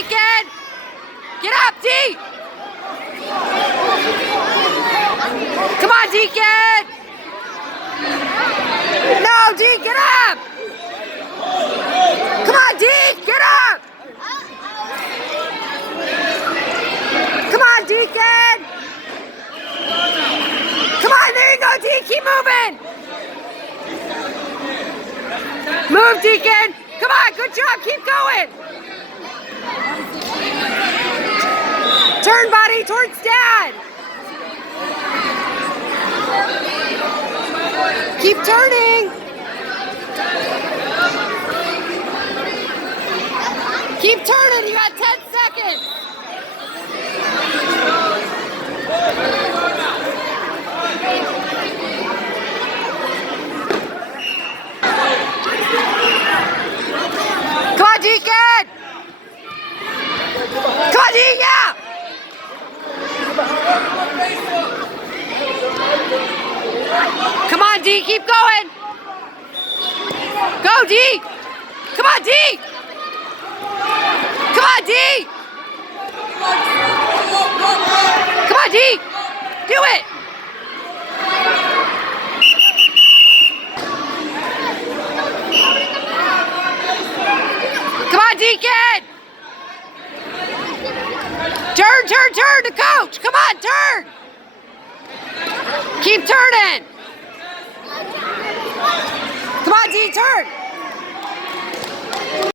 Deacon! Get up, D! Come on, Deacon! No, D, get up! Come on, D, get up! Come on, Deacon! Come on, there you go, D, keep moving! Move, Deacon! Come on, good job, keep going! Turn, buddy, towards Dad! Keep turning! Keep turning, you got 10 seconds! Come on, Deacon! Come on, Deacon! Yeah! Come on, D, keep going! Go, D! Come on, D! Come on, D! Come on, D! Do it! Come on, Deacon! Turn, turn, turn to coach! Come on, turn! Keep turning! Come on, D, turn!